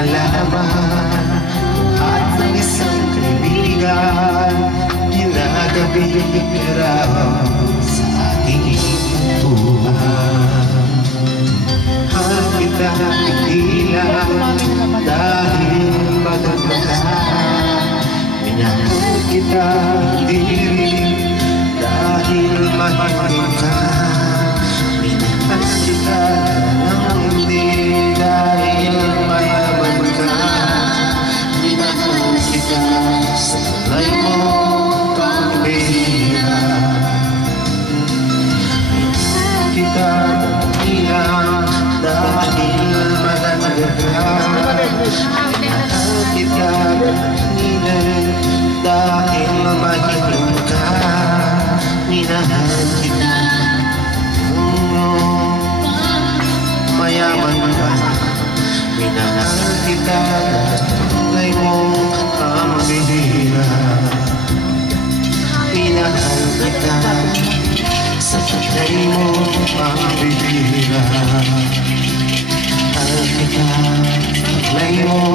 nalaman at ng isang kaibigan, ginagabing raw sa aking buhay. Mahal kita hindi lang dahil maganda, minahal kita hindi rin dahil mahal ka. Minahal kita ng hindi dahil mayaman ka. Minahal kita sa tulay mo pambihira. Minahal kita hindi lang dahil maganda ka. Minahal kita hindi lang dahil mahal ka. Minahal kita mayaman ka. Minahal kita tulay mong pambihira. Minahal kita sa tulay mong pambihira. Minahal kita tulay mong